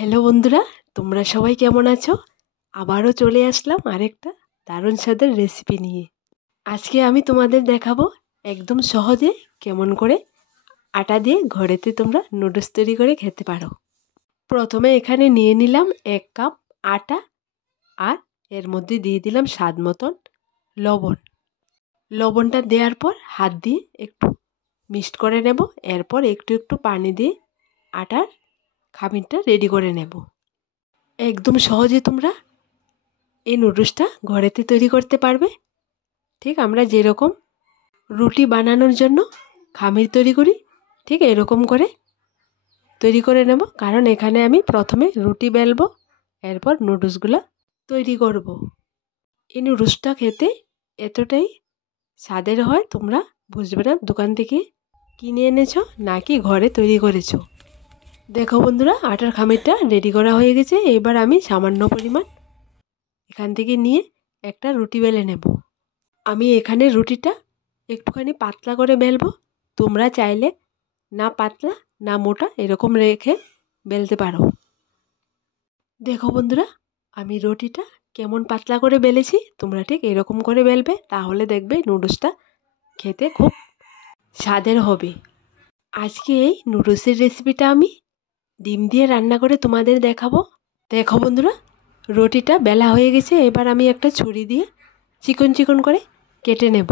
Hello বন্ধুরা, তোমরা সবাই কেমন আছো? আবারও চলে আসলাম আরেকটা দারুণ স্বাদের রেসিপি নিয়ে। আজকে আমি তোমাদের দেখাবো একদম সহজে কেমন করে আটা দিয়ে ঘরেতে তোমরা নুডলস তৈরি করে খেতে পারো। প্রথমে এখানে নিয়ে নিলাম 1 কাপ আটা, আর এর মধ্যে দিয়ে দিলাম স্বাদ মতন লবণ। লবণটা দেওয়ার পর হাত দিয়ে একটু মিক্সড করে নেব। এরপর একটু একটু পানি দিয়ে আটার খামিরটা রেডি করে নেব। একদম সহজে তোমরা এই নুডলসটা ঘরেতে তৈরি করতে পারবে। ঠিক আমরা যেরকম রুটি বানানোর জন্য খামির তৈরি করি, ঠিক এরকম করে তৈরি করে নেব। কারণ এখানে আমি প্রথমে রুটি বেলবো, এরপর নুডলসগুলো তৈরি করব। এই নুডলসটা খেতে এতটাই স্বাদের হয়, তোমরা বুঝবে না দোকান থেকে কিনে এনেছো নাকি ঘরে তৈরি করেছো। দেখো বন্ধুরা, আটার খামিরটা রেডি করা হয়ে গেছে। এবার আমি সামান্য পরিমাণ এখান থেকে নিয়ে একটা রুটি বেলে নেব। আমি এখানে রুটিটা একটুখানি পাতলা করে বেলবো। তোমরা চাইলে না পাতলা না মোটা এরকম রেখে বেলতে পারো। দেখো বন্ধুরা, আমি রুটিটা কেমন পাতলা করে বেলেছি, তোমরা ঠিক এরকম করে বেলবে, তাহলে দেখবে নুডলসটা খেতে খুব স্বাদের হবে। আজকে এই নুডলসের রেসিপিটা আমি ডিম দিয়ে রান্না করে তোমাদের দেখাবো। দেখো বন্ধুরা, রুটিটা বেলা হয়ে গেছে। এবার আমি একটা ছুরি দিয়ে চিকন চিকন করে কেটে নেব।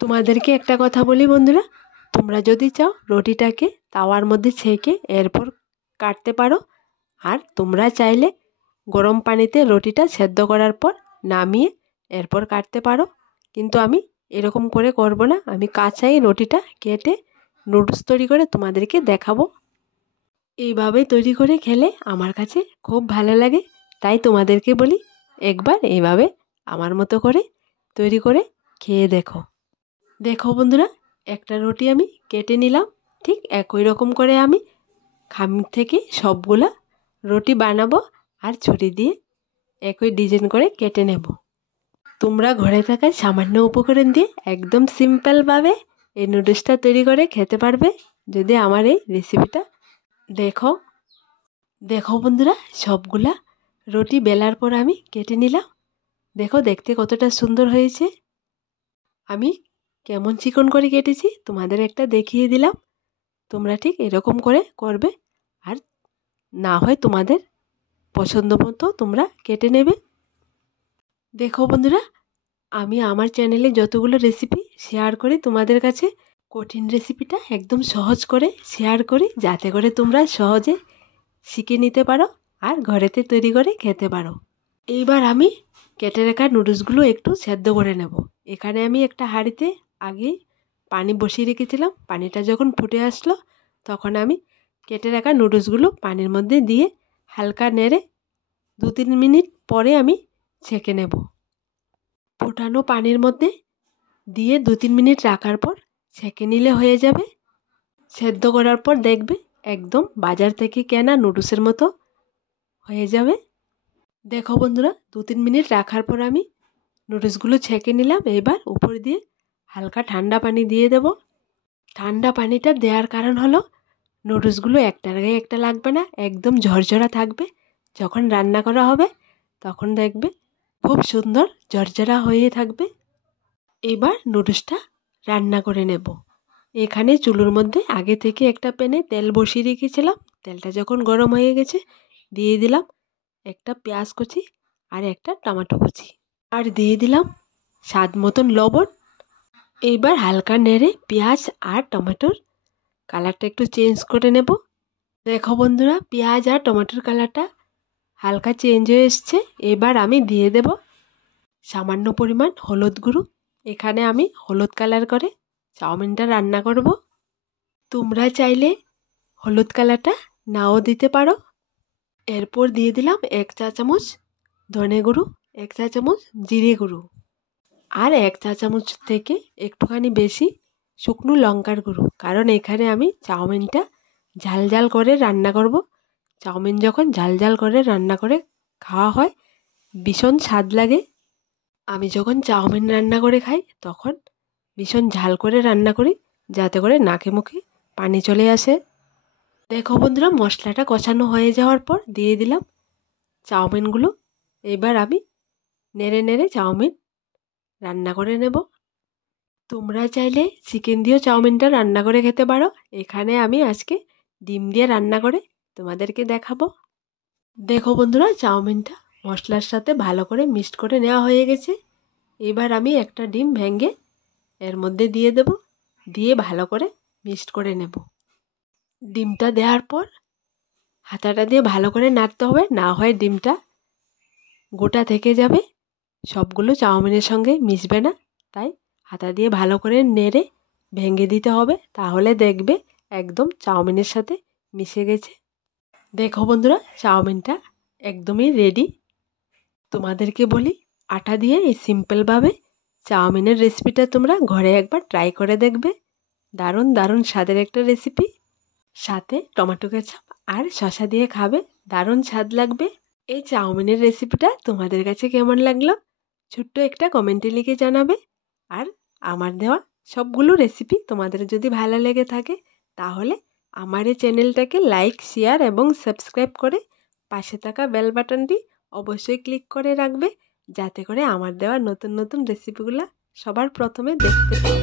তোমাদেরকে একটা কথা বলি বন্ধুরা, তোমরা যদি চাও রুটিটাকে তাওয়ার মধ্যে ছেঁকে এরপর কাটতে পারো, আর তোমরা চাইলে গরম পানিতে রুটিটা সেদ্ধ করার পর নামিয়ে এরপর কাটতে পারো। কিন্তু আমি এরকম করে করব না, আমি কাঁচাই রুটিটা কেটে নুডলস তৈরি করে তোমাদেরকে দেখাবো। এইভাবে তৈরি করে খেলে আমার কাছে খুব ভালো লাগে, তাই তোমাদেরকে বলি একবার এইভাবে আমার মতো করে তৈরি করে খেয়ে দেখো। দেখো বন্ধুরা, একটা রুটি আমি কেটে নিলাম। ঠিক একই রকম করে আমি খামির থেকে সবগুলা রুটি বানাবো, আর ছুরি দিয়ে একই ডিজাইন করে কেটে নেব। তোমরা ঘরে থাকা সামান্য উপকরণ দিয়ে একদম সিম্পলভাবে এই নুডলসটা তৈরি করে খেতে পারবে যদি আমার এই রেসিপিটা দেখো। দেখো বন্ধুরা, সবগুলা রুটি বেলার পর আমি কেটে নিলাম। দেখো দেখতে কতটা সুন্দর হয়েছে। আমি কেমন চিকন করে কেটেছি তোমাদের একটা দেখিয়ে দিলাম। তোমরা ঠিক এরকম করে করবে, আর না হয় তোমাদের পছন্দ মতো তোমরা কেটে নেবে। দেখো বন্ধুরা, আমি আমার চ্যানেলে যতগুলো রেসিপি শেয়ার করি তোমাদের কাছে কঠিন রেসিপিটা একদম সহজ করে শেয়ার করি, যাতে করে তোমরা সহজে শিখে নিতে পারো আর ঘরেতে তৈরি করে খেতে পারো। এইবার আমি কেটে রাখা নুডলসগুলো একটু সেদ্ধ করে নেব। এখানে আমি একটা হাঁড়িতে আগে পানি বসিয়ে রেখেছিলাম। পানিটা যখন ফুটে আসলো তখন আমি কেটে রাখা নুডলসগুলো পানির মধ্যে দিয়ে হালকা নেড়ে 2-3 মিনিট পরে আমি ছেঁকে নেব। ফোটানো পানির মধ্যে দিয়ে 2-3 মিনিট রাখার পর ছেঁকে নিলে হয়ে যাবে। সেদ্ধ করার পর দেখবে একদম বাজার থেকে কেনা নুডলসের মতো হয়ে যাবে। দেখো বন্ধুরা, 2-3 মিনিট রাখার পর আমি নুডলসগুলো ছেঁকে নিলাম। এবার উপর দিয়ে হালকা ঠান্ডা পানি দিয়ে দেব। ঠান্ডা পানিটা দেওয়ার কারণ হলো নুডলসগুলো একটার গায়ে একটা লাগবে না, একদম ঝরঝরা থাকবে। যখন রান্না করা হবে তখন দেখবে খুব সুন্দর ঝরঝরা হয়ে থাকবে। এবার নুডলসটা রান্না করে নেব। এখানে চুলোর মধ্যে আগে থেকে একটা প্যানে তেল বসিয়ে রেখেছিলাম। তেলটা যখন গরম হয়ে গেছে দিয়ে দিলাম একটা পেঁয়াজ কুচি আর একটা টমেটো কুচি, আর দিয়ে দিলাম স্বাদ মতন লবণ। এইবার হালকা নেড়ে পেঁয়াজ আর টমেটোর কালারটা একটু চেঞ্জ করে নেব। দেখো বন্ধুরা, পেঁয়াজ আর টমেটোর কালারটা হালকা চেঞ্জ হয়ে এসছে। এবার আমি দিয়ে দেব সামান্য পরিমাণ হলুদ গুঁড়ো। এখানে আমি হলুদ কালার করে চাউমিনটা রান্না করব। তোমরা চাইলে হলুদ কালারটা নাও দিতে পারো। এরপর দিয়ে দিলাম 1 চা চামচ ধনে গুঁড়ো, 1 চা চামচ জিরে গুঁড়ো, আর 1 চা চামচ থেকে একটুখানি বেশি শুকনো লঙ্কার গুঁড়ো। কারণ এখানে আমি চাউমিনটা ঝাল ঝাল করে রান্না করব। চাউমিন যখন ঝাল ঝাল করে রান্না করে খাওয়া হয় ভীষণ স্বাদ লাগে। আমি যখন চাউমিন রান্না করে খাই তখন ভীষণ ঝাল করে রান্না করি, যাতে করে নাকে মুখে পানি চলে আসে। দেখো বন্ধুরা, মশলাটা কষানো হয়ে যাওয়ার পর দিয়ে দিলাম চাউমিনগুলো। এবার আমি নেড়ে নেড়ে চাউমিন রান্না করে নেব। তোমরা চাইলে চিকেন দিয়েও চাউমিনটা রান্না করে খেতে পারো। এখানে আমি আজকে ডিম দিয়ে রান্না করে তোমাদেরকে দেখাবো। দেখো বন্ধুরা, চাউমিনটা মশলার সাথে ভালো করে মিক্সড করে নেওয়া হয়ে গেছে। এবার আমি একটা ডিম ভেঙে এর মধ্যে দিয়ে দেব, দিয়ে ভালো করে মিক্সড করে নেব। ডিমটা দেওয়ার পর হাতাটা দিয়ে ভালো করে নাড়তে হবে, না হয় ডিমটা গোটা থেকে যাবে, সবগুলো চাউমিনের সঙ্গে মিশবে না। তাই হাতা দিয়ে ভালো করে নেড়ে ভেঙে দিতে হবে, তাহলে দেখবে একদম চাউমিনের সাথে মিশে গেছে। দেখো বন্ধুরা, চাউমিনটা একদমই রেডি। তোমাদেরকে বলি, আটা দিয়ে এই সিম্পলভাবে চাউমিনের রেসিপিটা তোমরা ঘরে একবার ট্রাই করে দেখবে। দারুণ দারুণ স্বাদের একটা রেসিপি। সাথে টমেটো কেচাপ আর শসা দিয়ে খাবে, দারুণ স্বাদ লাগবে। এই চাউমিনের রেসিপিটা তোমাদের কাছে কেমন লাগলো ছোট্ট একটা কমেন্টে লিখে জানাবে। আর আমার দেওয়া সবগুলো রেসিপি তোমাদের যদি ভালো লেগে থাকে তাহলে আমার এই চ্যানেলটাকে লাইক, শেয়ার এবং সাবস্ক্রাইব করে পাশে থাকা বেল বাটনটি অবশ্যই ক্লিক করে রাখবে, যাতে করে আমার দেওয়া নতুন নতুন রেসিপিগুলো সবার প্রথমে দেখতে পাও।